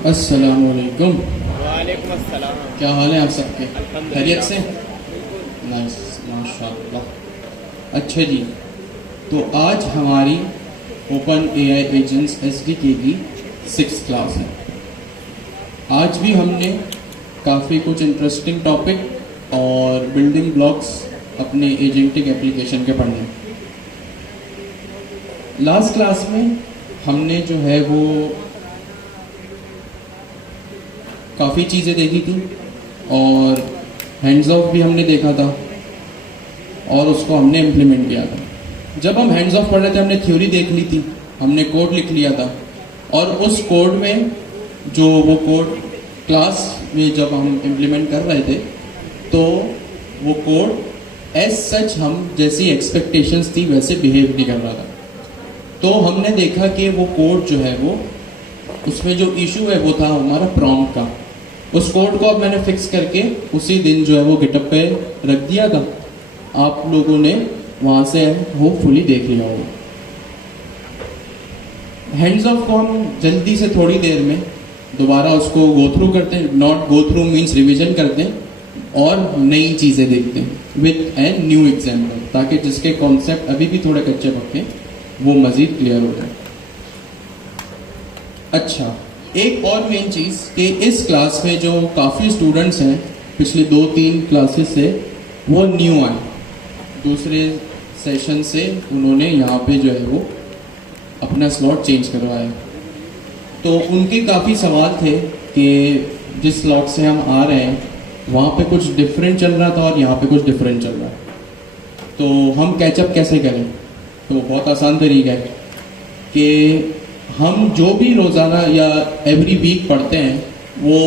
अस्सलामुअलैकुम। वालेकुम अस्सलाम। क्या हाल है आप सबके? खैरियत से? बिल्कुल। नाइस, माशाअल्लाह। अच्छा जी, तो आज हमारी ओपन एआई एजेंट्स एसडीके की 6th क्लास है। आज भी हमने काफ़ी कुछ इंटरेस्टिंग टॉपिक और बिल्डिंग ब्लॉक्स अपने एजेंटिक एप्लीकेशन के पढ़ने। लास्ट क्लास में हमने जो है वो काफ़ी चीज़ें देखी थी और हैंड्स ऑफ भी हमने देखा था और उसको हमने इम्प्लीमेंट किया था। जब हम हैंड्स ऑफ पढ़ रहे थे हमने थ्योरी देख ली थी, हमने कोड लिख लिया था और उस कोड में जो वो कोड क्लास में जब हम इम्प्लीमेंट कर रहे थे तो वो कोड एज सच हम जैसी एक्सपेक्टेशंस थी वैसे बिहेव नहीं कर रहा था। तो हमने देखा कि वो कोड जो है वो उसमें जो इशू है वो था हमारा प्रॉम्प्ट का। उस कोड को अब मैंने फिक्स करके उसी दिन जो है वो गिटअप पे रख दिया था। आप लोगों ने वहाँ से होपफुली देख लिया होगा। हैंड्स ऑफ को हम जल्दी से थोड़ी देर में दोबारा उसको गो थ्रू करते हैं। Not go through means revision करते हैं और नई चीज़ें देखते हैं विथ ए न्यू एग्जाम्पल, ताकि जिसके कॉन्सेप्ट अभी भी थोड़े कच्चे पक्के वो मज़ीद क्लियर हो जाए। अच्छा, एक और मेन चीज़ कि इस क्लास में जो काफ़ी स्टूडेंट्स हैं पिछले 2-3 क्लासेस से वो न्यू आए, दूसरे सेशन से उन्होंने यहाँ पे जो है वो अपना स्लॉट चेंज करवाया। तो उनके काफ़ी सवाल थे कि जिस स्लॉट से हम आ रहे हैं वहाँ पे कुछ डिफरेंट चल रहा था और यहाँ पे कुछ डिफरेंट चल रहा है, तो हम कैचअप कैसे करें? तो बहुत आसान तरीका है कि हम जो भी रोज़ाना या एवरी वीक पढ़ते हैं वो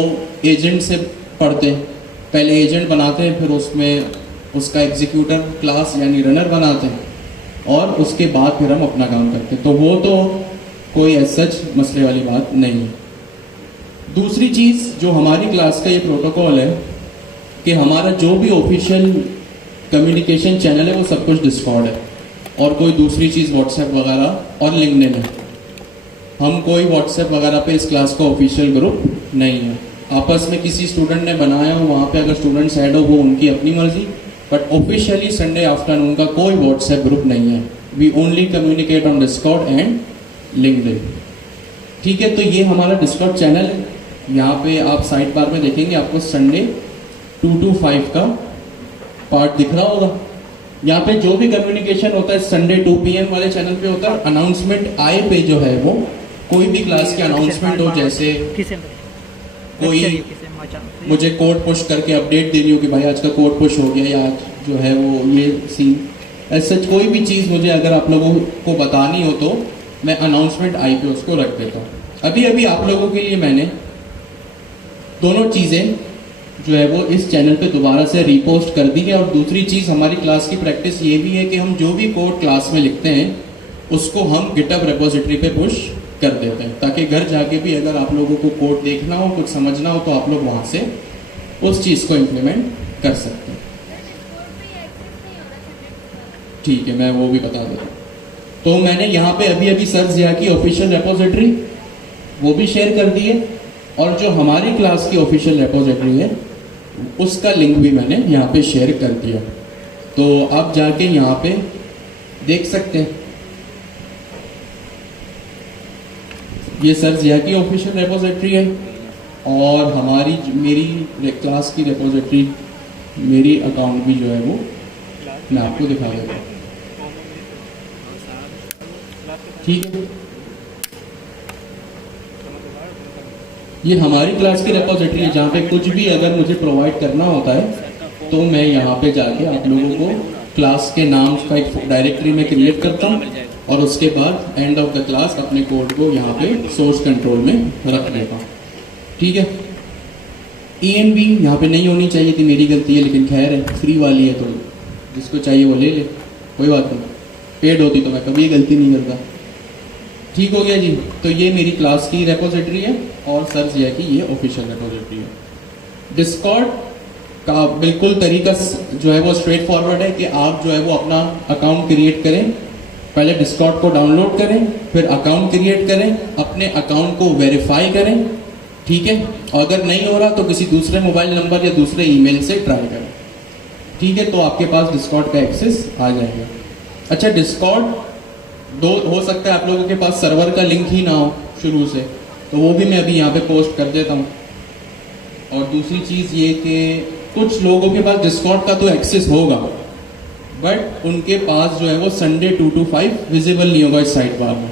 एजेंट से पढ़ते हैं। पहले एजेंट बनाते हैं, फिर उसमें उसका एग्जीक्यूटर क्लास यानी रनर बनाते हैं और उसके बाद फिर हम अपना काम करते हैं। तो वो तो कोई एज सच मसले वाली बात नहीं है। दूसरी चीज़ जो हमारी क्लास का ये प्रोटोकॉल है कि हमारा जो भी ऑफिशियल कम्युनिकेशन चैनल है वो सब कुछ डिस्कॉर्ड है और कोई दूसरी चीज़ व्हाट्सएप वगैरह और लिंक्डइन है। हम कोई व्हाट्सएप वगैरह पे इस क्लास का ऑफिशियल ग्रुप नहीं है। आपस में किसी स्टूडेंट ने बनाया हो वहाँ पे अगर स्टूडेंट्स ऐड हो वो उनकी अपनी मर्जी, बट ऑफिशियली संडे आफ्टरनून का कोई व्हाट्सएप ग्रुप नहीं है। We only communicate on Discord and LinkedIn. ठीक है, तो ये हमारा डिस्कॉर्ड चैनल है। यहाँ पे आप साइड बार में देखेंगे आपको संडे 2 to 5 का पार्ट दिख रहा होगा। यहाँ पे जो भी कम्युनिकेशन होता है संडे 2 PM वाले चैनल पे होता है। अनाउंसमेंट आई पे जो है वो कोई भी क्लास की अनाउंसमेंट हो, जैसे कोई मुझे कोड पुश करके अपडेट देनी हो कि भाई आज का कोड पुश हो गया या आज जो है वो ये सीन, ऐसा कोई भी चीज़ मुझे अगर आप लोगों को बतानी हो तो मैं अनाउंसमेंट आई पे उसको रख देता हूँ। अभी अभी आप लोगों के लिए मैंने दोनों चीज़ें जो है वो इस चैनल पे दोबारा से रीपोस्ट कर दी है। और दूसरी चीज़ हमारी क्लास की प्रैक्टिस ये भी है कि हम जो भी कोड क्लास में लिखते हैं उसको हम गिटहब रेपोजिटरी पे पुश कर देते हैं, ताकि घर जाके भी अगर आप लोगों को कोड देखना हो, कुछ समझना हो तो आप लोग वहाँ से उस चीज़ को इम्प्लीमेंट कर सकते हैं। ठीक है, मैं वो भी बता देता हूँ। तो मैंने यहाँ पे अभी अभी सर जिया की ऑफिशियल रेपोजिटरी वो भी शेयर कर दी है और जो हमारी क्लास की ऑफिशियल रेपोजिटरी है उसका लिंक भी मैंने यहाँ पे शेयर कर दिया। तो आप जाके यहाँ पे देख सकते हैं, ये सर जिया की ऑफिशियल रेपोजिटरी है और हमारी मेरी क्लास की रेपोजिटरी, मेरी अकाउंट भी जो है वो मैं आपको दिखा देता हूँ। ठीक है, ये हमारी क्लास की रेपोजिटरी है जहाँ पे कुछ भी अगर मुझे प्रोवाइड करना होता है तो मैं यहाँ पे जाके आप लोगों को क्लास के नाम का एक डायरेक्टरी में क्रिएट करता हूँ और उसके बाद एंड ऑफ द क्लास अपने कोड को यहाँ पे सोर्स कंट्रोल में रख देता हूँ। ठीक है, ENV यहाँ पे नहीं होनी चाहिए थी, मेरी गलती है, लेकिन खैर है, फ्री वाली है तो जिसको चाहिए वो ले ले, कोई बात नहीं। पेड होती तो मैं कभी गलती नहीं करता। ठीक हो गया जी। तो ये मेरी क्लास की रेपोजिटरी है और सर जिया की ये ऑफिशियल रेपोजिटरी है। डिस्कॉर्ड का बिल्कुल तरीका जो है वो स्ट्रेट फॉरवर्ड है कि आप जो है वो अपना अकाउंट क्रिएट करें, पहले डिस्कॉर्ड को डाउनलोड करें, फिर अकाउंट क्रिएट करें, अपने अकाउंट को वेरीफाई करें, ठीक है, अगर नहीं हो रहा तो किसी दूसरे मोबाइल नंबर या दूसरे ईमेल से ट्राई करें। ठीक है, तो आपके पास डिस्कॉर्ड का एक्सेस आ जाएगा। अच्छा, डिस्कॉर्ड दो हो सकता है आप लोगों के पास सर्वर का लिंक ही ना हो शुरू से, तो वो भी मैं अभी यहाँ पे पोस्ट कर देता हूँ। और दूसरी चीज़ ये कि कुछ लोगों के पास डिस्कॉर्ड का तो एक्सेस होगा, बट उनके पास जो है वो संडे 2 to 5 विजिबल नहीं होगा इस साइड बार में।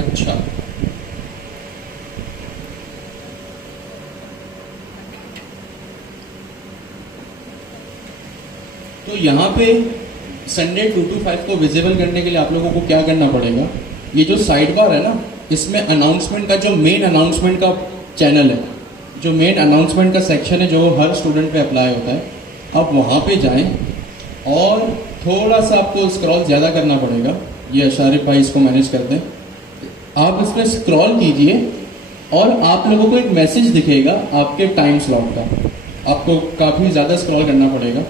अच्छा, तो यहाँ पे संडे 2 to 5 को विजिबल करने के लिए आप लोगों को क्या करना पड़ेगा, ये जो साइड बार है ना, इसमें अनाउंसमेंट का जो मेन अनाउंसमेंट का चैनल है, जो मेन अनाउंसमेंट का सेक्शन है जो हर स्टूडेंट पे अप्लाई होता है, आप वहाँ पे जाएं और थोड़ा सा आपको स्क्रॉल ज़्यादा करना पड़ेगा। ये अशारिफ भाई इसको मैनेज कर दें। आप इसमें स्क्रॉल कीजिए और आप लोगों को एक मैसेज दिखेगा आपके टाइम स्लॉट का। आपको काफ़ी ज़्यादा स्क्रॉल करना पड़ेगा।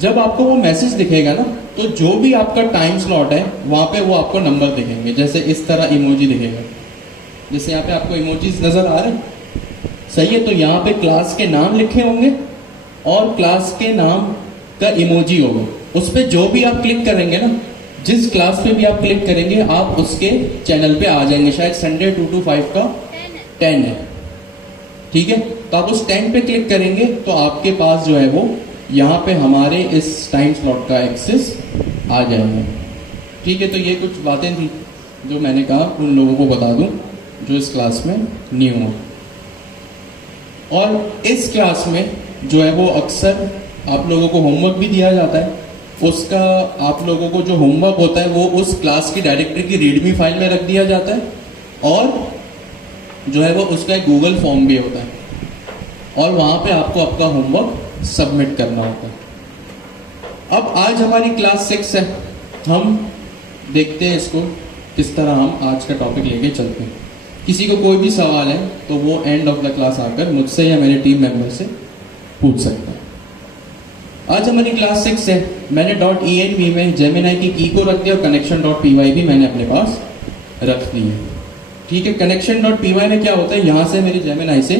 जब आपको वो मैसेज दिखेगा ना, तो जो भी आपका टाइम स्लॉट है वहाँ पे वो आपको नंबर दिखेंगे। जैसे इस तरह इमोजी दिखेगा, जैसे यहाँ पे आपको इमोजीज नज़र आ रहे हैं, सही है। तो यहाँ पे क्लास के नाम लिखे होंगे और क्लास के नाम का इमोजी होगा। उस पर जो भी आप क्लिक करेंगे ना, जिस क्लास पे भी आप क्लिक करेंगे, आप उसके चैनल पे आ जाएंगे। शायद संडे 2 to 5 का 10 है, ठीक है। तो आप उस 10 पे क्लिक करेंगे तो आपके पास जो है वो यहाँ पे हमारे इस टाइम स्लॉट का एक्सेस आ जाएगा, ठीक है। तो ये कुछ बातें थी जो मैंने कहा उन लोगों को बता दूं जो इस क्लास में न्यू हो। और इस क्लास में जो है वो अक्सर आप लोगों को होमवर्क भी दिया जाता है। उसका आप लोगों को जो होमवर्क होता है वो उस क्लास की डायरेक्टरी की रीडमी फाइल में रख दिया जाता है, और जो है वो उसका एक गूगल फॉर्म भी होता है, और वहाँ पे आपको आपका होमवर्क सबमिट करना होता है। अब आज हमारी क्लास 6 है, हम देखते हैं इसको किस तरह हम आज का टॉपिक लेके चलते हैं। किसी को कोई भी सवाल है तो वो एंड ऑफ द क्लास आकर मुझसे या मेरे टीम मेंबर से पूछ सकता है। आज हमारी क्लास 6 है। मैंने .env में जेमिनी की की को रख दिया और connection.py भी मैंने अपने पास रख दी है, ठीक है। connection.py में क्या होता है, यहाँ से मेरी जेमिनी से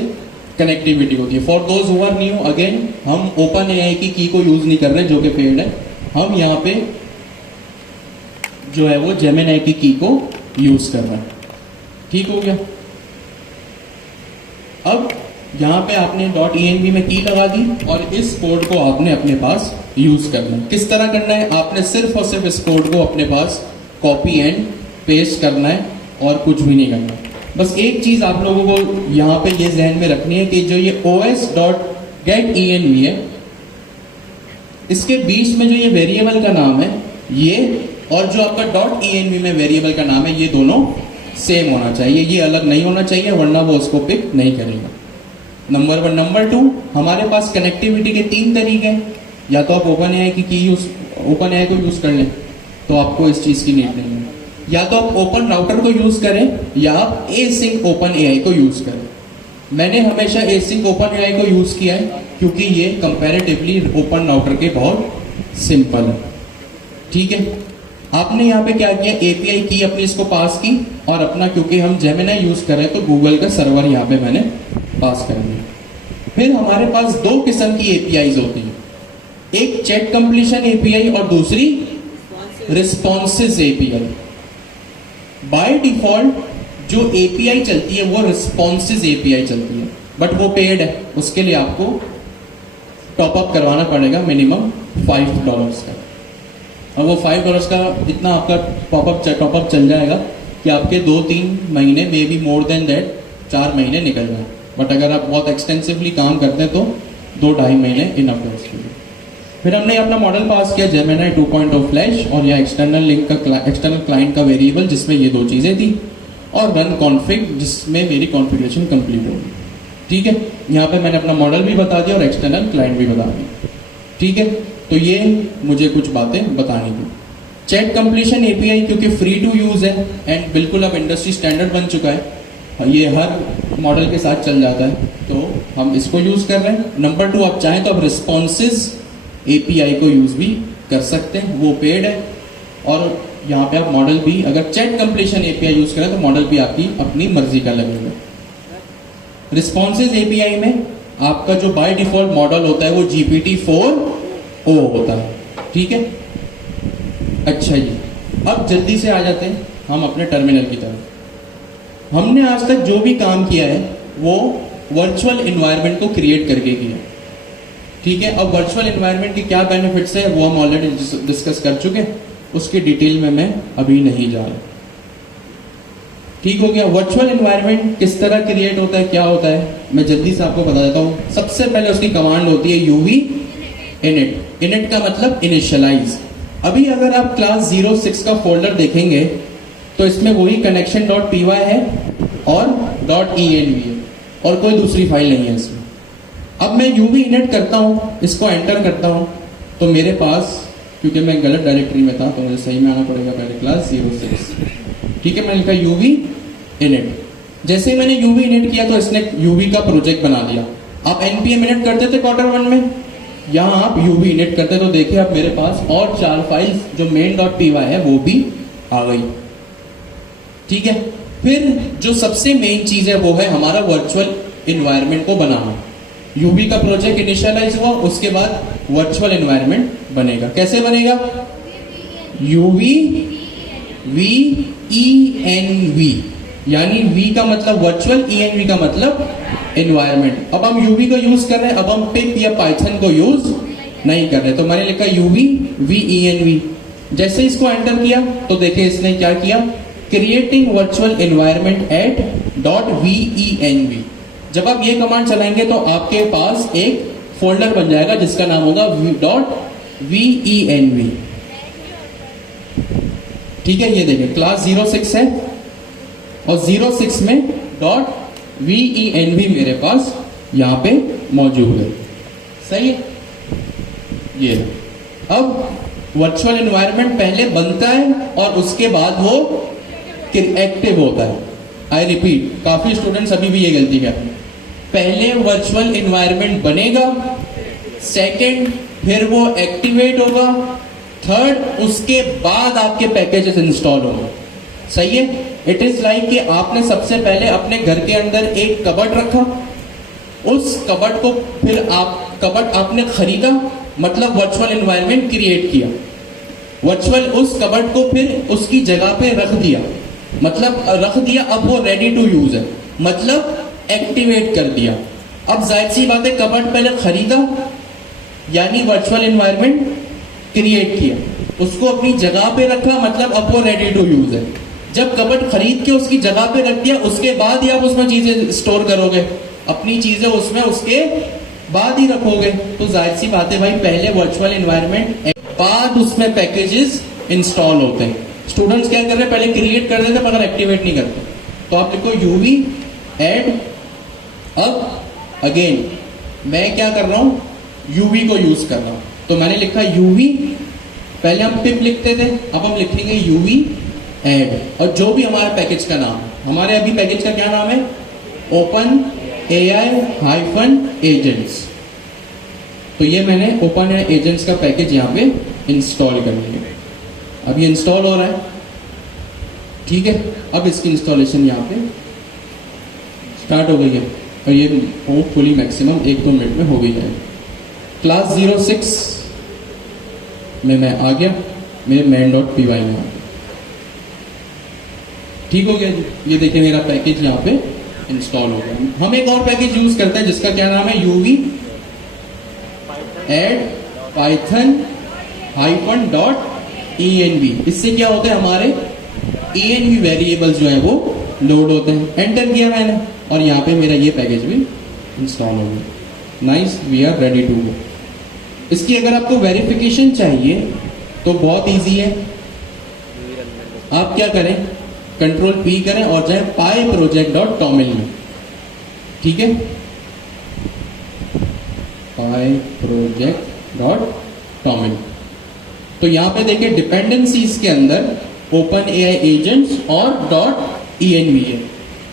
कनेक्टिविटी होती है। For those who are new, again हम OpenAI की को यूज नहीं कर रहे जो कि पेड है। हम यहाँ पे जो है वो जेमिनी की को यूज कर रहे हैं, ठीक हो गया। अब यहाँ पे आपने .env में की लगा दी और इस कोड को आपने अपने पास यूज करना है। किस तरह करना है, आपने सिर्फ और सिर्फ इस कोड को अपने पास कॉपी एंड पेस्ट करना है और कुछ भी नहीं करना। बस एक चीज आप लोगों को यहाँ पे ये जहन में रखनी है कि जो ये os.getEnv है, इसके बीच में जो ये वेरिएबल का नाम है ये, और जो आपका .env में वेरिएबल का नाम है, ये दोनों सेम होना चाहिए, ये अलग नहीं होना चाहिए, वरना वो उसको पिक नहीं करेगा। नंबर 1। नंबर 2, हमारे पास कनेक्टिविटी के 3 तरीके हैं। या तो आप OpenAI OpenAI को यूज कर लें तो आपको इस चीज की नीड नहीं है, या तो आप ओपन राउटर को यूज करें या आप async OpenAI को यूज करें। मैंने हमेशा async OpenAI को यूज किया है क्योंकि ये कंपैरेटिवली ओपन राउटर के बहुत सिंपल है, ठीक है। आपने यहाँ पे क्या किया, API की अपनी इसको पास की और अपना, क्योंकि हम जेमिनी यूज कर रहे हैं तो गूगल का सर्वर यहाँ पे मैंने पास कर दिया। फिर हमारे पास 2 किस्म की APIs होती हैं, एक चैट कंप्लीशन API और दूसरी रिस्पॉन्सेज API। बाय डिफॉल्ट जो एपीआई चलती है वो रिस्पॉन्सिज एपीआई चलती है, बट वो पेड है, उसके लिए आपको टॉप अप करवाना पड़ेगा मिनिमम $5 का। और वो $5 का इतना आपका टॉप अप चल जाएगा कि आपके 2-3 महीने, may be more than that 4 महीने निकल जाए। बट अगर आप बहुत एक्सटेंसिवली काम करते हैं तो 2-2.5 महीने इनफ है उसके लिए। फिर हमने अपना मॉडल पास किया जेमिनी 2.0 फ्लैश, और यहाँ एक्सटर्नल लिंक का एक्सटर्नल क्लाइंट का वेरिएबल जिसमें ये 2 चीज़ें थी, और रन कॉन्फ़िग जिसमें मेरी कॉन्फ़िगरेशन कंप्लीट होगी। ठीक है, यहाँ पे मैंने अपना मॉडल भी बता दिया और एक्सटर्नल क्लाइंट भी बता दिया। ठीक है, तो ये मुझे कुछ बातें बतानी थी। चैट कंप्लीशन एपीआई क्योंकि फ्री टू यूज़ है एंड बिल्कुल अब इंडस्ट्री स्टैंडर्ड बन चुका है, ये हर मॉडल के साथ चल जाता है, तो हम इसको यूज़ कर रहे हैं। नंबर 2, आप चाहें तो आप रिस्पॉन्सिज एपीआई को यूज़ भी कर सकते हैं, वो पेड है। और यहाँ पे आप मॉडल भी, अगर चैट कंप्लीशन एपीआई यूज़ करें तो मॉडल भी आपकी अपनी मर्जी का लगेगा। रिस्पॉन्सिज एपीआई में आपका जो बाय डिफॉल्ट मॉडल होता है वो GPT-4o होता है। ठीक है, अच्छा जी, अब जल्दी से आ जाते हैं हम अपने टर्मिनल की तरफ। हमने आज तक जो भी काम किया है वो वर्चुअल एनवायरनमेंट को क्रिएट करके किया। ठीक है, अब वर्चुअल एनवायरनमेंट के क्या बेनिफिट्स है वो हम ऑलरेडी डिस्कस कर चुके हैं, उसके डिटेल में मैं अभी नहीं जा रहा। ठीक हो गया। वर्चुअल एनवायरनमेंट किस तरह क्रिएट होता है, क्या होता है, मैं जल्दी से आपको बता देता हूँ। सबसे पहले उसकी कमांड होती है UV init। init का मतलब इनिशियलाइज। अभी अगर आप क्लास 06 का फोल्डर देखेंगे तो इसमें वही connection.py है और .env है, और कोई दूसरी फाइल नहीं है इसमें। अब मैं UV init करता हूँ, इसको एंटर करता हूँ, तो मेरे पास, क्योंकि मैं गलत डायरेक्टरी में था तो मुझे सही में आना पड़ेगा, पहले क्लास 06। ठीक है, मैंने लिखा UV init। जैसे ही मैंने UV init किया तो इसने UV का प्रोजेक्ट बना दिया। आप npm init करते थे Q1 में, यहाँ आप UV init करते तो देखिए अब मेरे पास और 4 फाइल्स जो main.py है वो भी आ गई। ठीक है, फिर जो सबसे मेन चीज है वो है हमारा वर्चुअल एनवायरनमेंट को बनाना। UV का प्रोजेक्ट इनिशियलाइज हुआ, उसके बाद वर्चुअल एनवायरनमेंट बनेगा। कैसे बनेगा? UV VENV, यानी V का मतलब वर्चुअल, ENV का मतलब एनवायरनमेंट। अब हम UV को यूज कर रहे हैं, अब हम पिप या पाइथन को यूज नहीं कर रहे, तो मैंने लिखा UV VENV। जैसे इसको एंटर किया तो देखिए इसने क्या किया, creating virtual environment at .venv। जब आप ये कमांड चलाएंगे तो आपके पास एक फोल्डर बन जाएगा जिसका नाम होगा .venv। ठीक है, ये देखिए क्लास 06 है और 06 में .venv मेरे पास यहाँ पे मौजूद है। सही है, ये अब वर्चुअल एनवायरनमेंट पहले बनता है और उसके बाद वो एक्टिव होता है। आई रिपीट, काफी स्टूडेंट्स अभी भी ये गलती करते हैं, पहले वर्चुअल एनवायरनमेंट बनेगा, सेकंड फिर वो एक्टिवेट होगा, थर्ड उसके बाद आपके पैकेजेस इंस्टॉल होंगे। सही है, इट इज लाइक कि आपने सबसे पहले अपने घर के अंदर एक कबर्ड रखा, उस कबर्ड को फिर आप कबर्ड आपने खरीदा, मतलब वर्चुअल एनवायरनमेंट क्रिएट किया, वर्चुअल उस कबर्ड को फिर उसकी जगह पे रख दिया, मतलब रख दिया, अब वो रेडी टू यूज है, मतलब एक्टिवेट कर दिया। अब जाहिर सी बात है, कबर्ड पहले खरीदा यानी वर्चुअल एनवायरनमेंट क्रिएट किया, उसको अपनी जगह पे रखा, मतलब अब वो रेडी टू यूज है। जब कबर्ड खरीद के उसकी जगह पे रख दिया, उसके बाद ही आप उसमें चीजें स्टोर करोगे, अपनी चीजें उसमें उसके बाद ही रखोगे, तो जाहिर सी बात है भाई, पहले वर्चुअल एनवायरनमेंट बाद उसमें पैकेजेस इंस्टॉल होते हैं। स्टूडेंट्स क्या कर रहे हैं, पहले क्रिएट कर देते मगर एक्टिवेट नहीं करते, तो आप लिखो UV ऐड। अब अगेन मैं क्या कर रहा हूं, UV को यूज कर रहा हूं, तो मैंने लिखा UV, पहले हम पिप लिखते थे, अब हम लिखेंगे UV ऐड, और जो भी हमारा पैकेज का नाम, हमारे अभी पैकेज का क्या नाम है, OpenAI-Agents। तो ये मैंने OpenAI Agents का पैकेज यहाँ पे इंस्टॉल कर लिया, अब ये इंस्टॉल हो रहा है। ठीक है, अब इसकी इंस्टॉलेशन यहाँ पे स्टार्ट हो गई है और ये होपफुली मैक्सिमम 1-2 मिनट में हो गई है। क्लास 06 में मैं आ गया, मेरे main.py में आ गया। ठीक हो गया जी। ये देखिए मेरा पैकेज यहाँ पे इंस्टॉल हो गया। हम एक और पैकेज यूज करते हैं जिसका क्या नाम है, यूवी एड पाइथन -env। इससे क्या होता है, हमारे env वेरिएबल्स जो है वो लोड होते हैं। एंटर किया मैंने और यहाँ पे मेरा ये पैकेज भी इंस्टॉल हो गया। Nice, we are ready to go. इसकी अगर आपको वेरिफिकेशन चाहिए तो बहुत इजी है। आप क्या करें, कंट्रोल P करें और जाए pyproject.toml में। ठीक है, pyproject.toml। तो यहां पे देखिए डिपेंडेंसीज के अंदर ओपन AI एजेंट्स और .env है।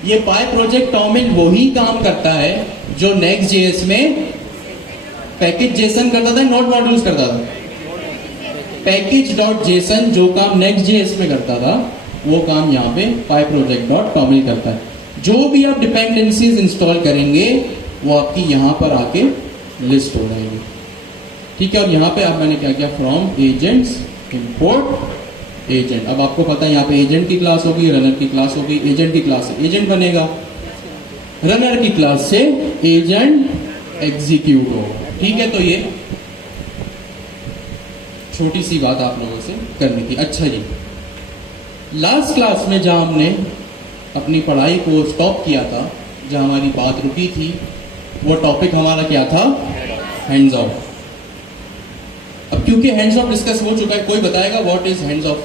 ये pyproject.toml वही काम करता है जो Next.js में पैकेज जेसन करता था, नोड मॉड्यूल्स करता था। पैकेज.json जो काम Next.js में करता था वो काम यहाँ पे pyproject.toml करता है। जो भी आप डिपेंडेंसीज इंस्टॉल करेंगे वो आपकी यहाँ पर आके लिस्ट हो जाएगी। ठीक है, और यहाँ पे अब मैंने क्या किया, फ्रॉम एजेंट्स इंपोर्ट एजेंट। अब आपको पता है यहाँ पे एजेंट की क्लास होगी, रनर की क्लास होगी। एजेंट की क्लास से एजेंट बनेगा, रनर की क्लास से एजेंट एग्जीक्यूट होगा। ठीक है, तो ये छोटी सी बात आप लोगों से करनी थी। अच्छा जी, लास्ट क्लास में जहां हमने अपनी पढ़ाई को स्टॉप किया था, जहां हमारी बात रुकी थी, वो टॉपिक हमारा क्या था, हैंड्स ऑफ। अब क्योंकि हैंड्स ऑफ डिस्कस हो चुका है, कोई बताएगा व्हाट इज हैंड्स ऑफ?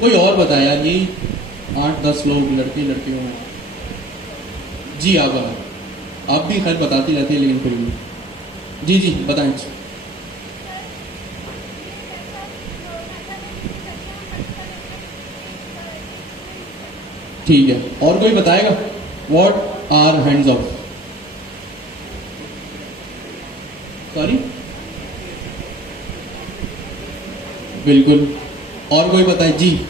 कोई और बताया, ये 8-10 लोग लड़के लड़कियों में। जी आप भी खैर बताती रहती है लेकिन फिर भी जी बताएं। ठीक है, और कोई बताएगा what are hands off? Sorry, बिल्कुल, और कोई बताए जी?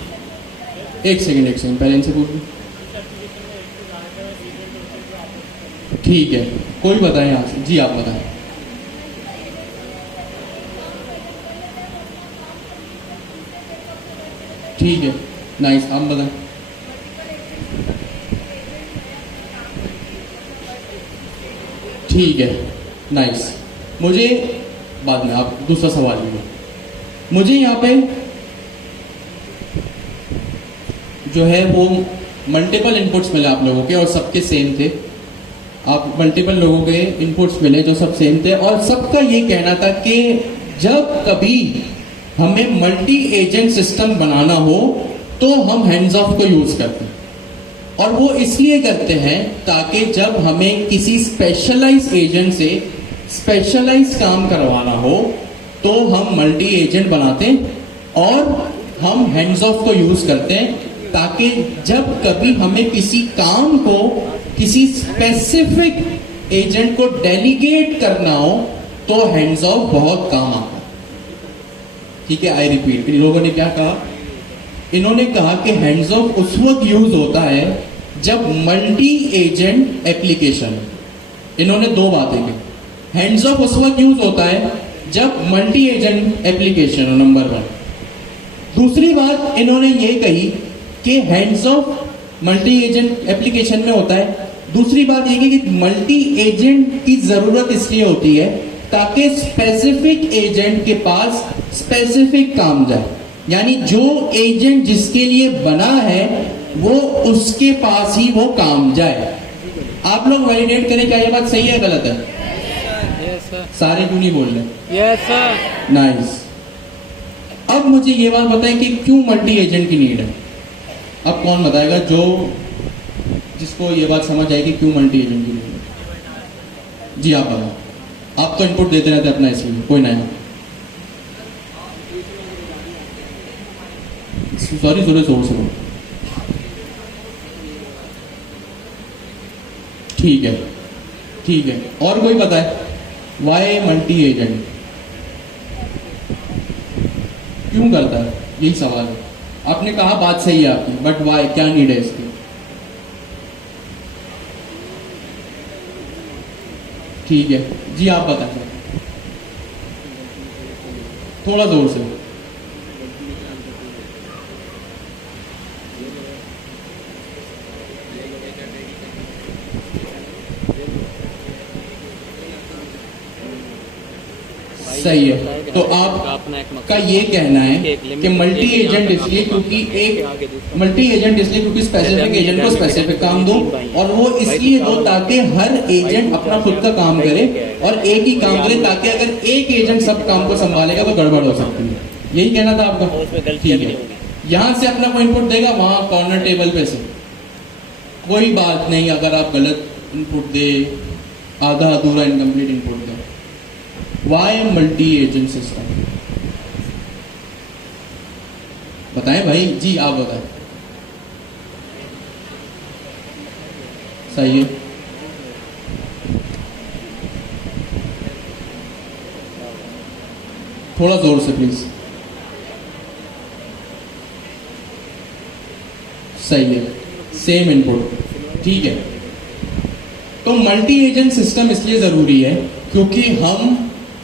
एक सेकंड पहले इनसे पूछ लूं। ठीक है, कोई बताए यहाँ से? जी आप बताएं। ठीक है, नाइस, आप बताएं। ठीक है, नाइस। मुझे बाद में आप दूसरा सवाल लीजिए। मुझे यहाँ पे जो है वो मल्टीपल इनपुट्स मिले आप लोगों के और सबके सेम थे। आप मल्टीपल लोगों के इनपुट्स मिले जो सब सेम थे और सबका ये कहना था कि जब कभी हमें मल्टी एजेंट सिस्टम बनाना हो तो हम हैंड्स ऑफ को यूज करते हैं। और वो इसलिए करते हैं ताकि जब हमें किसी स्पेशलाइज एजेंट से स्पेशलाइज काम करवाना हो तो हम मल्टी एजेंट बनाते हैं और हम हैंड्स ऑफ को यूज करते हैं, ताकि जब कभी हमें किसी काम को किसी स्पेसिफिक एजेंट को डेलीगेट करना हो तो हैंड्स ऑफ बहुत काम आता है। ठीक है, आई रिपीट, इन लोगों ने क्या कहा? इन्होंने कहा कि हैंड्स ऑफ उस वक्त यूज होता है जब मल्टी एजेंट एप्लीकेशन। इन्होंने दो बातें की। हैंड्स ऑफ उस वक्त यूज होता है जब मल्टी एजेंट एप्लीकेशन हो, नंबर 1। दूसरी बात इन्होंने ये कही कि hands of multi agent application में होता है। दूसरी बात ये कि मल्टी एजेंट की जरूरत इसलिए होती है ताकि स्पेसिफिक एजेंट के पास स्पेसिफिक काम जाए, यानी जो एजेंट जिसके लिए बना है वो उसके पास ही वो काम जाए। आप लोग वैलिडेट करें क्या ये बात सही है गलत है? सारे क्यों नहीं बोल रहे? Yes sir. नाइस। अब मुझे ये बात बताएं कि क्यों मल्टी एजेंट की नीड है? अब कौन बताएगा जो जिसको ये बात समझ आएगी क्यों मल्टी एजेंट की नीड है? जी आप बताओ। आप तो इनपुट देते रहते अपना, इसमें कोई नया। सॉरी, जोर से बोलो। ठीक है, ठीक है, और कोई बताए वाई मल्टी एजेंट क्यों करता है? यही सवाल है। आपने कहा बात सही है आपकी, बट वाई, क्या नीड है इसकी? ठीक है जी, आप बताएं थोड़ा जोर से। सही है। तो आपका ये कहना है कि मल्टी एजेंट इसलिए क्योंकि स्पेसिफिक एजेंट को स्पेसिफिक काम दो, और वो इसलिए दो ताकि हर एजेंट अपना खुद का काम करे और एक ही काम करे, ताकि अगर एक एजेंट सब काम को संभालेगा तो गड़बड़ हो सकती है। यही कहना था आपका? ठीक है। यहाँ से अपना कोई इनपुट देगा, वहां कॉर्नर टेबल पे से कोई बात नहीं, अगर आप गलत इनपुट दे, आधा अधूरा इनकम्प्लीट इनपुट दे। Why multi agent system? बताएं भाई जी, आप बताएं। सही है। थोड़ा जोर से प्लीज। सही है, सेम इनपुट, ठीक है। तो मल्टी एजेंट सिस्टम इसलिए जरूरी है क्योंकि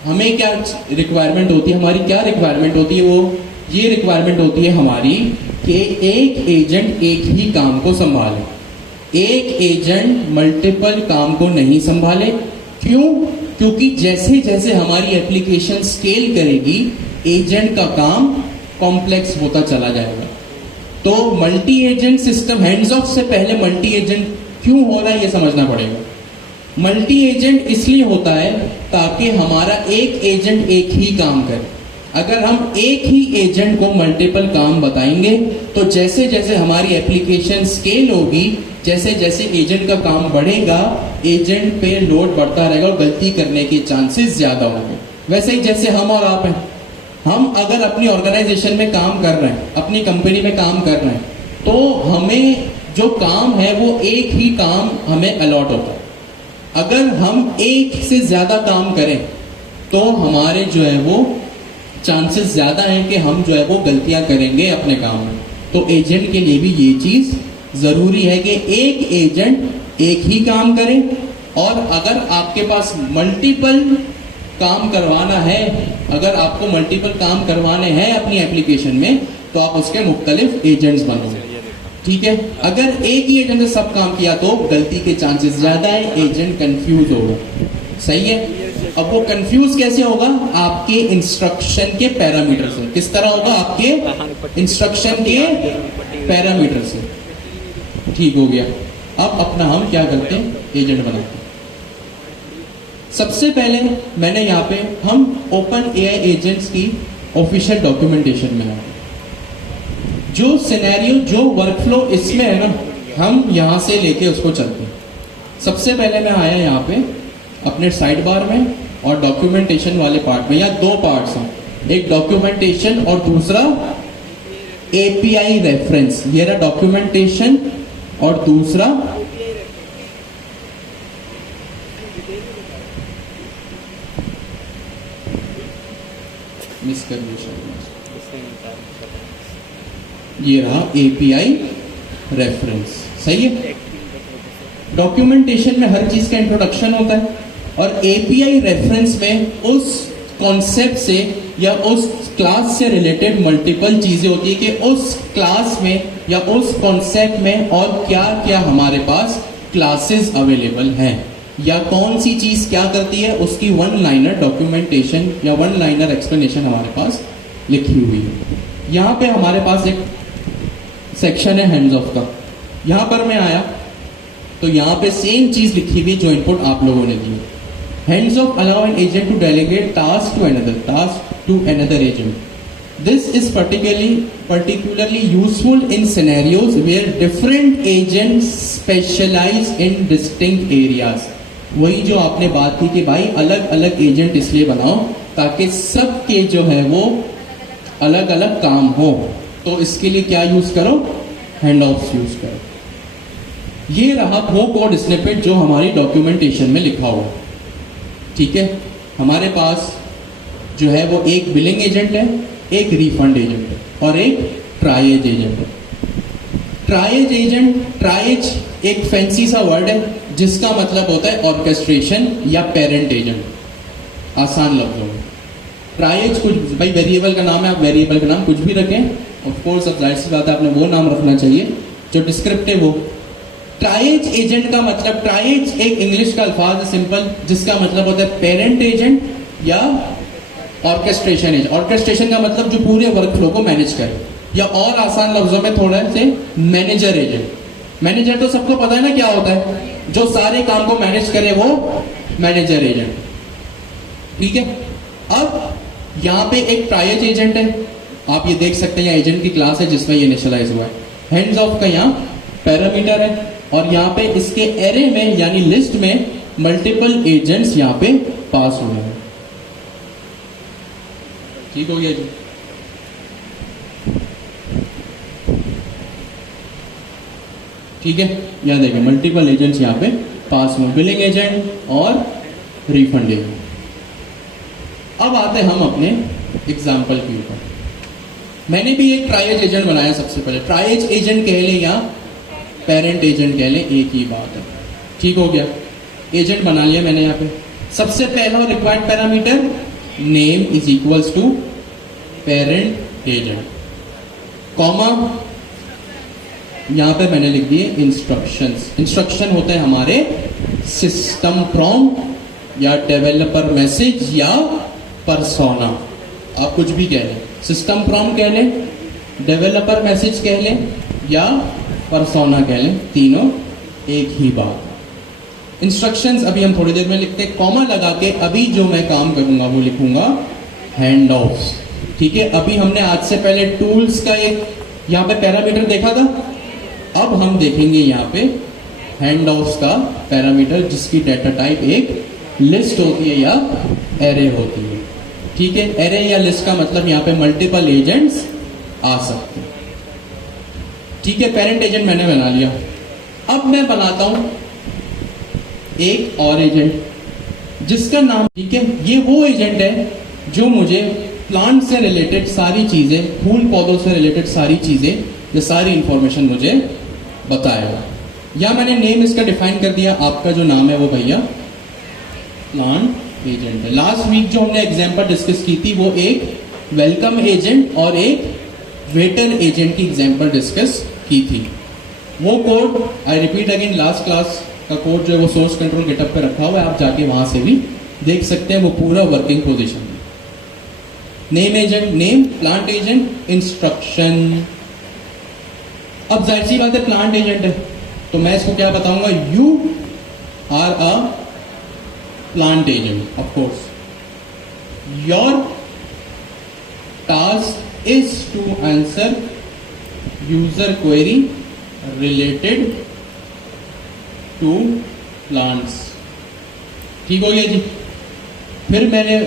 हमें क्या रिक्वायरमेंट होती है, हमारी क्या रिक्वायरमेंट होती है, वो ये रिक्वायरमेंट होती है हमारी कि एक एजेंट एक ही काम को संभाले। एक एजेंट मल्टीपल काम को नहीं संभाले। क्यों? क्योंकि जैसे जैसे हमारी एप्लीकेशन स्केल करेगी, एजेंट का काम कॉम्प्लेक्स होता चला जाएगा। तो multi agent system, hands of से पहले मल्टी एजेंट क्यों हो रहा है ये समझना पड़ेगा। मल्टी एजेंट इसलिए होता है ताकि हमारा एक एजेंट एक ही काम करे। अगर हम एक ही एजेंट को मल्टीपल काम बताएंगे तो जैसे जैसे हमारी एप्लीकेशन स्केल होगी, जैसे जैसे एजेंट का काम बढ़ेगा, एजेंट पे लोड बढ़ता रहेगा और गलती करने के चांसेस ज्यादा होंगे। वैसे ही जैसे हम और आप हैं, हम अगर अपनी ऑर्गेनाइजेशन में काम कर रहे हैं, अपनी कंपनी में काम कर रहे हैं, तो हमें जो काम है वो एक ही काम हमें अलॉट होता है। अगर हम एक से ज्यादा काम करें तो हमारे जो है वो चांसेस ज्यादा हैं कि हम जो है वो गलतियां करेंगे अपने काम में। तो एजेंट के लिए भी ये चीज जरूरी है कि एक एजेंट एक ही काम करे, और अगर आपके पास मल्टीपल काम करवाना है, अगर आपको मल्टीपल काम करवाने हैं अपनी एप्लीकेशन में, तो आप उसके मुख्तलिफ एजेंट्स बनोगे। ठीक है। अगर एक ही एजेंट से सब काम किया तो गलती के चांसेस ज्यादा है, एजेंट कंफ्यूज होगा। सही है। अब वो कंफ्यूज कैसे होगा? आपके इंस्ट्रक्शन के पैरामीटर से। किस तरह होगा? आपके इंस्ट्रक्शन के पैरामीटर से। ठीक हो गया। अब अपना हम क्या करते हैं? एजेंट बनाते हैं। सबसे पहले मैंने यहाँ पे हम ओपन एआई एजेंट्स की ऑफिशियल डॉक्यूमेंटेशन में है, जो सिनेरियो, जो वर्कफ्लो इसमें है ना, हम यहाँ से लेके उसको चलते हैं। सबसे पहले मैं आया यहाँ पे अपने साइड बार में और डॉक्यूमेंटेशन वाले पार्ट में। या दो पार्ट्स हैं, एक डॉक्यूमेंटेशन और दूसरा एपीआई रेफरेंस। ये रहा डॉक्यूमेंटेशन और दूसरा ये रहा एपीआई रेफरेंस। सही है। डॉक्यूमेंटेशन में हर चीज का इंट्रोडक्शन होता है और एपीआई रेफरेंस में उस कॉन्सेप्ट से या उस क्लास से रिलेटेड मल्टीपल चीजें होती है कि उस क्लास में या उस कॉन्सेप्ट में और क्या क्या हमारे पास क्लासेस अवेलेबल हैं, या कौन सी चीज क्या करती है, उसकी वन लाइनर डॉक्यूमेंटेशन या वन लाइनर एक्सप्लेनेशन हमारे पास लिखी हुई है। यहाँ पे हमारे पास एक सेक्शन है हैंड्स ऑफ का। यहाँ पर मैं आया तो यहाँ पे सेम चीज लिखी हुई जो इनपुट आप लोगों ने दी। Hands off allow an agent to delegate task to another agent. This is particularly useful in scenarios where different agents specialize in distinct areas. वही जो आपने बात की कि भाई अलग अलग एजेंट इसलिए बनाओ ताकि सबके जो है वो अलग अलग काम हो। तो इसके लिए क्या यूज करो? हैंड ऑफ्स यूज करो। ये रहा वो कोड स्निपेट जो हमारी डॉक्यूमेंटेशन में लिखा हुआ। ठीक है। हमारे पास जो है वो एक बिलिंग एजेंट है, एक रिफंड एजेंट है और एक ट्राइएज एजेंट है। ट्राइएज एक फैंसी सा वर्ड है जिसका मतलब होता है ऑर्केस्ट्रेशन या पेरेंट एजेंट। आसान लफ्जों में ट्राइएज कुछ, भाई वेरिएबल का नाम है, आप वेरिएबल का नाम कुछ भी रखें, ऑफ कोर्स अब जाहिर सी बात है आपने वो नाम रखना चाहिए जो डिस्क्रिप्टिव हो। ट्राइएज एजेंट का मतलब, ट्राइएज एक इंग्लिश का अल्फाज है सिंपल, जिसका मतलब होता है पेरेंट एजेंट या ऑर्केस्ट्रेशन एजेंट, ऑर्केस्ट्रेशन का मतलब जो पूरे वर्कफ्लो को मैनेज करे, या और आसान लफ्जों में थोड़ा से मैनेजर एजेंट। मैनेजर तो सबको पता है ना क्या होता है, जो सारे काम को मैनेज करे वो मैनेजर एजेंट, ठीक है। अब यहाँ पे एक ट्रायज एजेंट है, आप ये देख सकते हैं, एजेंट की क्लास है जिसमें ये इनिशियलाइज हुआ है। हैंड्स ऑफ का यहाँ पैरामीटर है, और यहाँ पे इसके एरे में यानी लिस्ट में मल्टीपल एजेंट्स यहाँ पे पास हुए हैं। ठीक हो गया जी। ठीक है, यहाँ देखें मल्टीपल एजेंट्स यहाँ पे पास हुए, बिलिंग एजेंट और रिफंड एजेंट। अब आते हम अपने एग्जाम्पल के ऊपर। मैंने भी एक ट्रायज एजेंट बनाया सबसे पहले। ट्रायज एजेंट कह ले या पेरेंट एजेंट कह ले, एक ही बात है। ठीक हो गया, एजेंट बना लिया मैंने यहाँ पे। सबसे पहला required parameter name is equals to parent agent, comma यहाँ पे मैंने लिख दिए इंस्ट्रक्शंस। इंस्ट्रक्शन होते हैं हमारे सिस्टम प्रॉम्प्ट या डेवलपर मैसेज या परसोना, आप कुछ भी कह लें। सिस्टम प्रॉम्प्ट कह लें, डेवलपर मैसेज कह लें या परसोना कह लें, तीनों एक ही बात। इंस्ट्रक्शंस अभी हम थोड़ी देर में लिखते हैं। कॉमा लगा के अभी जो मैं काम करूंगा वो लिखूंगा हैंड ऑफ्स। ठीक है, अभी हमने आज से पहले टूल्स का एक यहाँ पे पैरामीटर देखा था, अब हम देखेंगे यहाँ पे हैंड ऑफ्स का पैरामीटर जिसकी डेटा टाइप एक लिस्ट होती है या एरे होती है। ठीक है, एरे या लिस्ट का मतलब यहाँ पे मल्टीपल एजेंट्स आ सकते हैं। ठीक है, पेरेंट एजेंट मैंने बना लिया। अब मैं बनाता हूं एक और एजेंट जिसका नाम, ठीक है, ये वो एजेंट है जो मुझे प्लांट से रिलेटेड सारी चीजें, फूल पौधों से रिलेटेड सारी चीजें, ये सारी इंफॉर्मेशन मुझे बताएगा। या मैंने नेम इसका डिफाइन कर दिया, आपका जो नाम है वो भैया प्लांट एजेंट है। लास्ट वीक जो हमने एग्जांपल डिस्कस की थी वो एक वेलकम एजेंट और एक वेटर एजेंट की एग्जांपल डिस्कस की थी। वो code I repeat again, last class का कोड जो है वो सोर्स कंट्रोल गिटहब पे रखा हुआ है, आप जाके वहां से भी देख सकते हैं, वो पूरा वर्किंग पोजीशन है। Name agent, name, plant agent, instruction. अब जाहिर सी बात है प्लांट एजेंट है तो मैं इसको क्या बताऊंगा, you are a plant agent. Of course your task is to answer user query related to plants. ठीक हो गया जी। फिर मैंने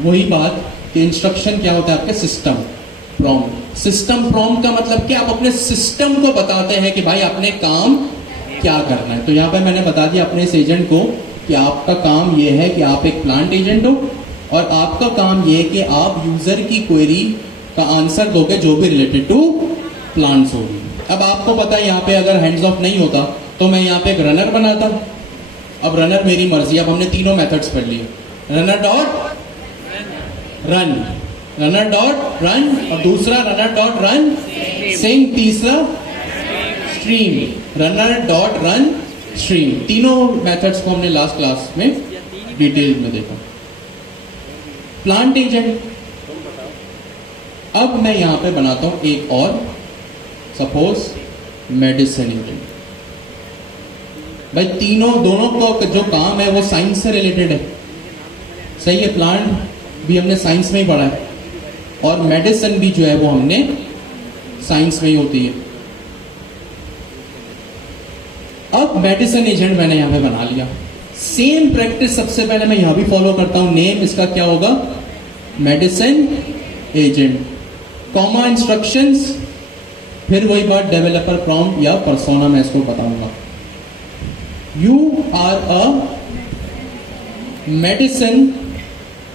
वही बात कि इंस्ट्रक्शन क्या होता है आपके सिस्टम प्रॉम्प्ट। सिस्टम प्रॉम्प्ट का मतलब क्या, आप अपने सिस्टम को बताते हैं कि भाई आपने काम क्या करना है। तो यहां पे मैंने बता दिया अपने इस एजेंट को कि आपका काम यह है कि आप एक प्लांट एजेंट हो और आपका काम यह है कि आप यूजर की क्वेरी का आंसर दोगे जो भी रिलेटेड टू प्लांट्स होगी। अब आपको पता है यहाँ पे अगर हैंड्स ऑफ नहीं होता तो मैं यहाँ पे एक रनर बनाता। अब रनर मेरी मर्जी, अब हमने तीनों मेथड्स पढ़ लिए, runner dot run, runner dot run और दूसरा रनर डॉट रन सिंक, तीसरा stream, runner dot run stream. तीनों मेथड्स को हमने लास्ट क्लास में डिटेल में देखा। प्लांट एजेंट, अब मैं यहां पे बनाता हूं एक और, सपोज मेडिसिन एजेंट। भाई तीनों, दोनों का जो काम है वो साइंस से रिलेटेड है, सही है। प्लांट भी हमने साइंस में ही पढ़ा है और मेडिसिन भी जो है वो हमने साइंस में ही होती है। अब मेडिसिन एजेंट मैंने यहां पे बना लिया। सेम प्रैक्टिस सबसे पहले मैं यहां भी फॉलो करता हूं। नेम इसका क्या होगा, मेडिसिन एजेंट, कॉमा इंस्ट्रक्शंस, फिर वही बात डेवलपर प्रॉम्प्ट या परसोना मैं इसको बताऊंगा। You are a medicine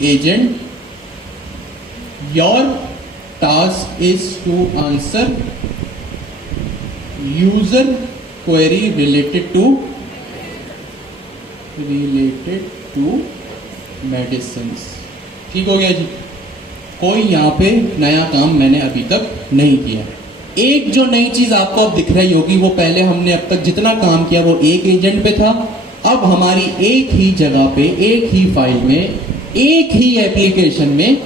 agent, your task is to answer user query related to medicines. ठीक हो गया जी। कोई यहाँ पे नया काम मैंने अभी तक नहीं किया। एक जो नई चीज आपको अब दिख रही होगी वो पहले हमने अब तक जितना काम किया वो एक एजेंट पे था, अब हमारी एक ही जगह पे, एक ही फाइल में, एक ही एप्लीकेशन में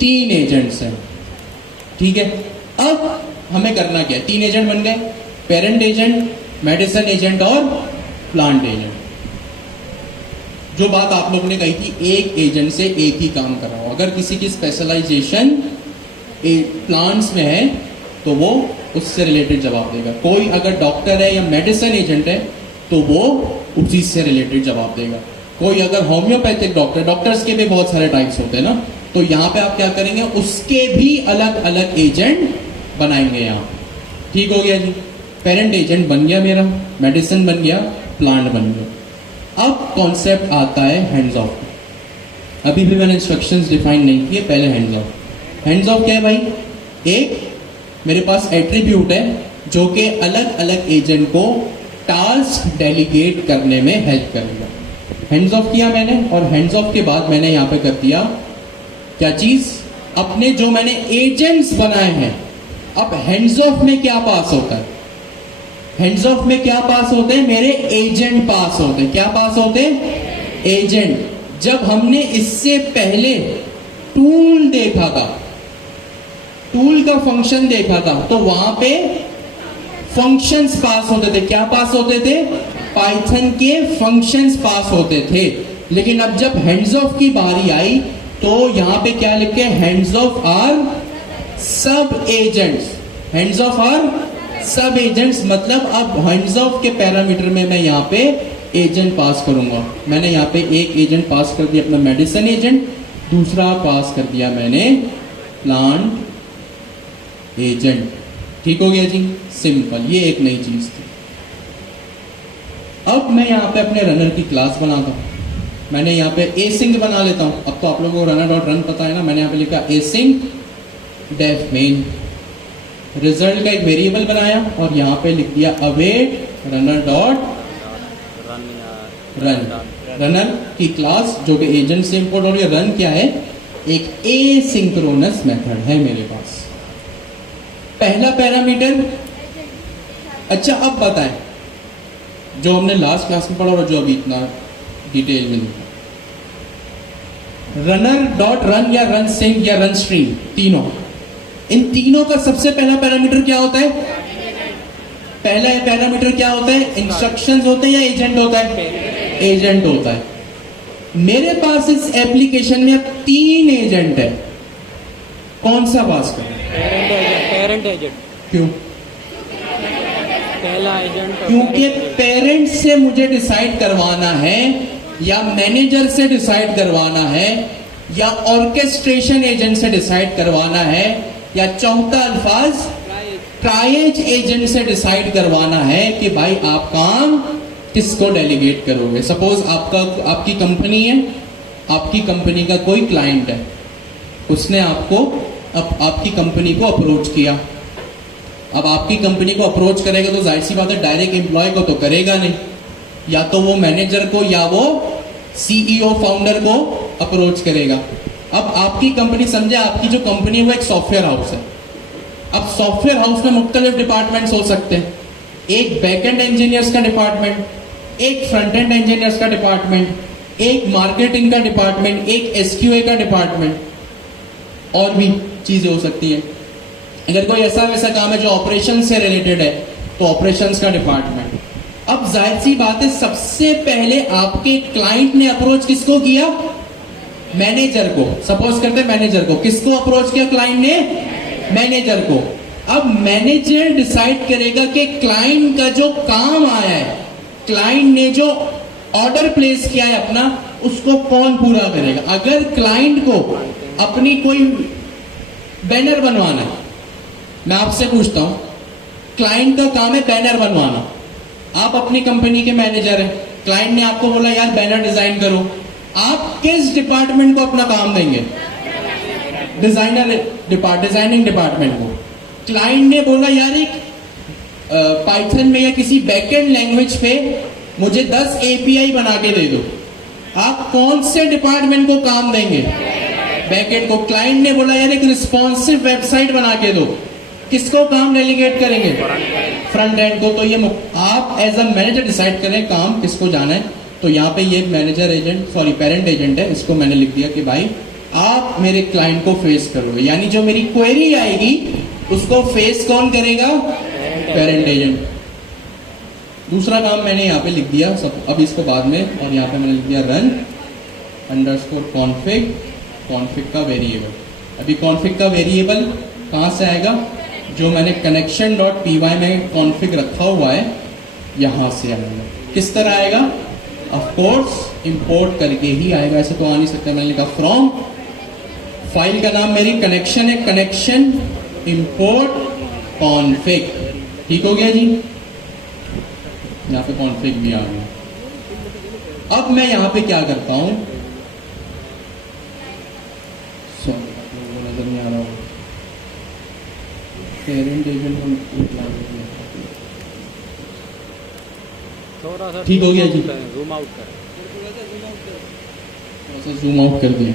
3 एजेंट्स हैं, ठीक है। अब हमें करना क्या है, 3 एजेंट बन गए, पेरेंट एजेंट, मेडिसिन एजेंट और प्लांट एजेंट। जो बात आप लोगों ने कही थी एक एजेंट से एक ही काम कर रहा हो, अगर किसी की स्पेशलाइजेशन प्लांट्स में है तो वो उससे रिलेटेड जवाब देगा। कोई अगर डॉक्टर है या मेडिसिन एजेंट है तो वो उसी से रिलेटेड जवाब देगा। कोई अगर होम्योपैथिक डॉक्टर्स के भी बहुत सारे टाइप्स होते हैं ना, तो यहाँ पे आप क्या करेंगे, उसके भी अलग अलग एजेंट बनाएंगे यहाँ। ठीक हो गया जी, पेरेंट एजेंट बन गया मेरा, मेडिसिन बन गया, प्लांट बन गया। अब कॉन्सेप्ट आता है हैंड्स ऑफ। अभी भी मैंने इंस्ट्रक्शंस डिफाइन नहीं किए, पहले हैंड्स ऑफ। हैंड्स ऑफ क्या है भाई, एक मेरे पास एट्रीब्यूट है जो कि अलग अलग एजेंट को टास्क डेलीगेट करने में हेल्प करेगा। हैंड्स ऑफ किया मैंने, और हैंड्स ऑफ के बाद मैंने यहाँ पे कर दिया क्या चीज, अपने जो मैंने एजेंट्स बनाए हैं। अब हैंड्स ऑफ में क्या पास होता है, हैंड्स ऑफ में क्या पास होते हैं, मेरे एजेंट पास होते हैं। क्या पास होते हैं, एजेंट। जब हमने इससे पहले टूल देखा था, टूल का फंक्शन देखा था, तो वहां पे फंक्शंस पास होते थे। क्या पास होते थे, पाइथन के फंक्शंस पास होते थे। लेकिन अब जब हैंड्स ऑफ की बारी आई तो यहां पे क्या लिखे, हैंड्स ऑफ आर सब एजेंट्स। हैंड्स ऑफ आर सब एजेंट्स मतलब अब हैंड्स ऑफ के पैरामीटर में मैं यहाँ पे एजेंट पास करूंगा। मैंने यहाँ पे एक एजेंट पास कर दिया अपना मेडिसिन एजेंट, दूसरा पास कर दिया मैंने प्लांट एजेंट। ठीक हो गया जी, सिंपल, ये एक नई चीज थी। अब मैं यहाँ पे अपने रनर की क्लास बनाता हूँ। मैंने यहाँ पे एसिंक बना लेता हूँ। अब तो आप लोगों को रनर डॉट रन पता है ना, मैंने यहाँ पे लिखा एसिंक डेफ मेन। रिजल्ट का एक वेरिएबल बनाया और यहाँ पे लिख दिया await runner dot run. Runner की क्लास जो कि एजेंट से इंपोर्ट हो रही है। रन क्या है, एक एसिंक्रोनस मेथड है मेरे पास। पहला पैरामीटर। अच्छा अब बताएं, जो हमने लास्ट क्लास में पढ़ा और जो अभी इतना डिटेल में लिखा, रनर डॉट रन या रन सिंक या रन स्ट्रीम, तीनों, इन तीनों का सबसे पहला पैरामीटर क्या होता है, पहला पैरामीटर क्या होता है, इंस्ट्रक्शंस होते हैं या एजेंट होता है, एजेंट होता है। मेरे पास इस एप्लीकेशन में अब 3 एजेंट है, कौन सा पास करें, पेरेंट एजेंट। क्यों, पहला एजेंट, क्योंकि पेरेंट से मुझे डिसाइड करवाना है या मैनेजर से डिसाइड करवाना है या ऑर्केस्ट्रेशन एजेंट से डिसाइड करवाना है या चौथा अल्फाज ट्राइएज एजेंट से डिसाइड करवाना है कि भाई आप काम किसको डेलीगेट करोगे। सपोज आपकी कंपनी है, आपकी कंपनी का कोई क्लाइंट है, उसने आपको आपकी कंपनी को अप्रोच किया। अब आपकी कंपनी को अप्रोच करेगा तो जाहिर सी बात है डायरेक्ट एम्प्लॉय को तो करेगा नहीं, या तो वो मैनेजर को या वो सीईओ फाउंडर को अप्रोच करेगा। अब आपकी कंपनी, समझे आपकी जो कंपनी है वो एक सॉफ्टवेयर हाउस है। अब सॉफ्टवेयर हाउस में मुख्तलिफ डिपार्टमेंट्स हो सकते हैं, एक बैकएंड इंजीनियर्स का डिपार्टमेंट, एक फ्रंट एंड इंजीनियर्स का डिपार्टमेंट, एक मार्केटिंग का डिपार्टमेंट, एक एसक्यूए का डिपार्टमेंट, और भी चीजें हो सकती हैं। अगर कोई ऐसा वैसा काम है जो ऑपरेशन से रिलेटेड है तो ऑपरेशंस का डिपार्टमेंट। अब जाहिर सी बात है सबसे पहले आपके क्लाइंट ने अप्रोच किसको किया, मैनेजर को। सपोज करते हैं मैनेजर को, किसको अप्रोच किया क्लाइंट ने, मैनेजर को। अब मैनेजर डिसाइड करेगा कि क्लाइंट का जो काम आया है, क्लाइंट ने जो ऑर्डर प्लेस किया है अपना, उसको कौन पूरा करेगा। अगर क्लाइंट को अपनी कोई बैनर बनवाना है, मैं आपसे पूछता हूं, क्लाइंट का काम है बैनर बनवाना, आप अपनी कंपनी के मैनेजर हैं, क्लाइंट ने आपको बोला यार बैनर डिजाइन करो, आप किस डिपार्टमेंट को अपना काम देंगे, डिजाइनिंग डिपार्टमेंट को। क्लाइंट ने बोला यार एक पाइथन में या किसी बैकएंड लैंग्वेज पे मुझे 10 एपीआई बना के दे दो, आप कौन से डिपार्टमेंट को काम देंगे, बैकएंड को। क्लाइंट ने बोला यार एक रिस्पॉन्सिव वेबसाइट बना के दो, किसको काम डेलीगेट करेंगे, फ्रंट एंड को। तो ये आप एज अ मैनेजर डिसाइड करें काम किसको जाना है। तो यहाँ पे ये manager agent, sorry parent agent है, इसको मैंने लिख दिया कि भाई आप मेरे क्लाइंट को फेस करोगे, यानी जो मेरी क्वेरी आएगी उसको फेस कौन करेगा? Parent agent. दूसरा काम मैंने यहाँ पे लिख दिया सब, अब इसको बाद में, और यहाँ पे मैंने लिख दिया रन अंडरस्कोर कॉन्फिग, कॉन्फिग का वेरिएबल। अभी कॉन्फिग का वेरिएबल कहाँ से आएगा? जो मैंने कनेक्शन डॉट पी वाई में कॉन्फिग रखा हुआ है यहाँ से आएगा। किस तरह आएगा? ऑफ कोर्स इंपोर्ट करके ही आएगा, ऐसे तो आ नहीं सकता। मैंने लिखा फ्रॉम, फाइल का नाम मेरी कनेक्शन है, कनेक्शन इंपोर्ट कॉन्फिग। ठीक हो गया जी? यहाँ पे कॉन्फिग भी आ गया। अब मैं यहाँ पे क्या करता हूँ, नजर नहीं आ रहा होगा, पेरेंट एजेंट थोड़ा सा ठीक हो गया जी? जूम आउट करें। थोड़ा सा जूम आउट कर दिया,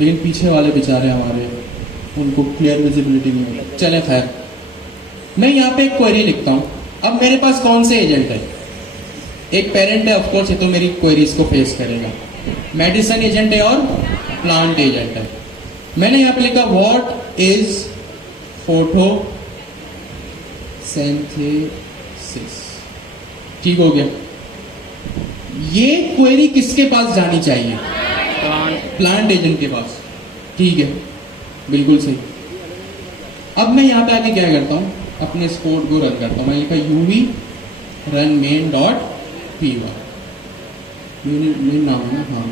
लेकिन पीछे वाले बेचारे हमारे, उनको क्लियर विजिबिलिटी नहीं होती। चले खैर, मैं यहाँ पे एक क्वेरी लिखता हूँ। अब मेरे पास कौन से एजेंट है? एक पेरेंट है, ऑफ कोर्स ये तो मेरी क्वेरीज को फेस करेगा। मेडिसिन एजेंट है और प्लांट एजेंट है। मैंने यहाँ पे लिखा व्हाट इज फोटोसिंथेसिस। ठीक हो गया? ये क्वेरी किसके पास जानी चाहिए? प्लांट एजेंट के पास। ठीक है, बिल्कुल सही। अब मैं यहाँ पे आके क्या करता हूँ, अपने इस कोड को रन करता हूँ। मैंने लिखा UV run main dot P Y, main नाम है ना? हाँ,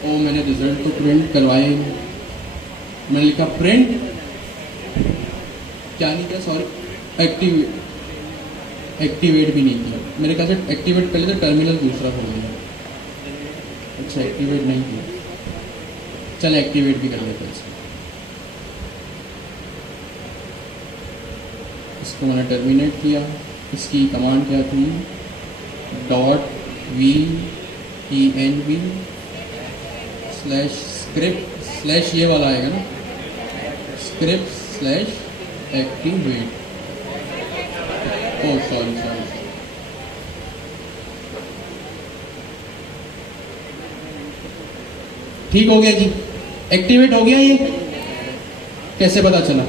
ओ मैंने रिजल्ट तो प्रिंट करवाए। मैंने लिखा प्रिंट, क्या नहीं किया, सॉरी, एक्टिवेट भी नहीं किया। मेरे ख्याल से एक्टिवेट कर लेते, टर्मिनल दूसरा हो गया। अच्छा, एक्टिवेट नहीं किया, चल एक्टिवेट भी कर लेते हैं। इसको मैंने टर्मिनेट किया। इसकी कमांड क्या थी? Dot V E N V slash script slash, ये वाला आएगा ना, script slash activate. Oh sorry, ठीक हो गया जी? एक्टिवेट हो गया। ये कैसे पता चला?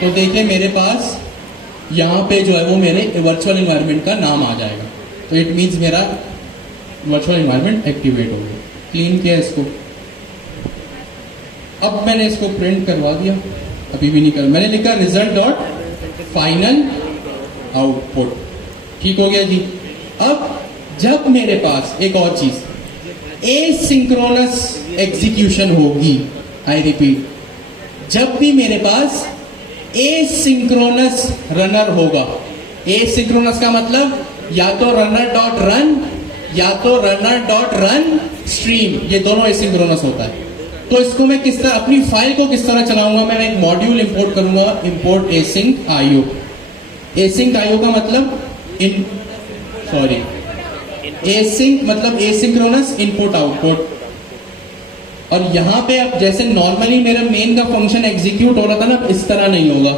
तो देखिए मेरे पास यहाँ पे जो है वो मेरे वर्चुअल इन्वायरमेंट का नाम आ जाएगा। तो इट मीन्स मेरा वर्चुअल इन्वायरमेंट एक्टिवेट हो गया। क्लीन किया इसको। अब मैंने इसको प्रिंट करवा दिया, अभी भी नहीं कर, मैंने लिखा रिजल्ट डॉट फाइनल आउटपुट। ठीक हो गया जी? अब जब मेरे पास एक और चीज, एसिंक्रोनस एग्जीक्यूशन होगी, आई रिपीट, जब भी मेरे पास एसिंक्रोनस रनर होगा। एसिंक्रोनस का मतलब या तो रनर डॉट रन या तो रनर डॉट रन स्ट्रीम, ये दोनों एसिंक्रोनस होता है। तो इसको मैं किस तरह, अपनी फाइल को किस तरह चलाऊंगा? मैं एक मॉड्यूल इंपोर्ट करूंगा, import async IO. Async IO का मतलब एसिंक मतलब एसिंक्रोनस इनपुट आउटपुट। और यहाँ पे अब जैसे नॉर्मली मेरा मेन का फंक्शन एग्जीक्यूट हो रहा था ना, इस तरह नहीं होगा।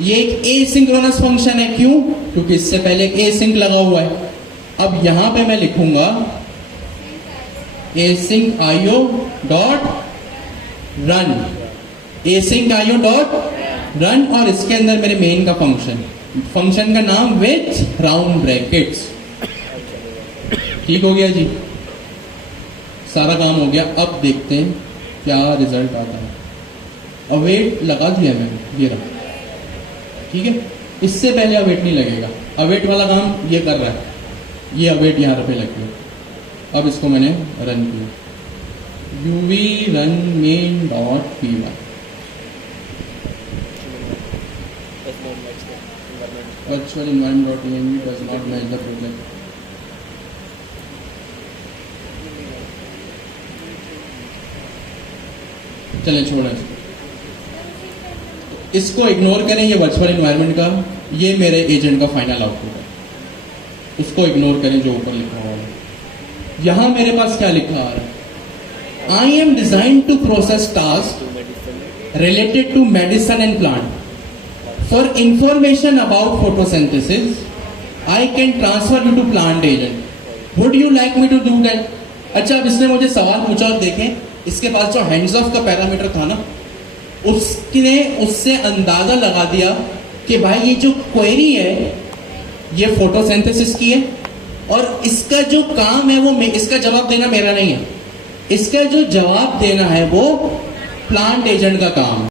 ये एक एसिंक्रोनस फंक्शन है। क्यों? क्योंकि इससे पहले एक एसिंक लगा हुआ है। अब यहाँ पे मैं लिखूंगा async IO dot run, async IO dot run, और इसके अंदर मेरे मेन का फंक्शन का नाम विथ राउंड ब्रैकेट्स। ठीक हो गया जी? सारा काम हो गया। अब देखते हैं क्या रिजल्ट आता है। अवेट लगा दिया मैंने, ये रहा। ठीक है, इससे पहले अवेट नहीं लगेगा। अवेट वाला काम ये कर रहा है, ये अवेट यहाँ पे लग गया। अब इसको मैंने रन किया, UV run main dot P Y. Virtual environment.env does not match the project. चलें छोड़ें इसको, इग्नोर करें। ये वर्चुअल इन्वायरमेंट का, ये मेरे एजेंट का फाइनल आउटपुट है। इसको इग्नोर करें जो ऊपर लिखा हुआ है। यहां मेरे पास क्या लिखा आ रहा है? I am design to process task related to medicine and plant. For information about photosynthesis, I can transfer you to plant agent. Would you like me to do that? अच्छा, अब इसने मुझे सवाल पूछा और देखें, इसके पास जो हैंड्स ऑफ का पैरामीटर था ना, उसने उससे अंदाजा लगा दिया कि भाई ये जो क्वेरी है ये फोटोसिंथेसिस की है और इसका जो काम है वो इसका जवाब देना मेरा नहीं है, इसका जो जवाब देना है वो प्लांट एजेंट का काम है।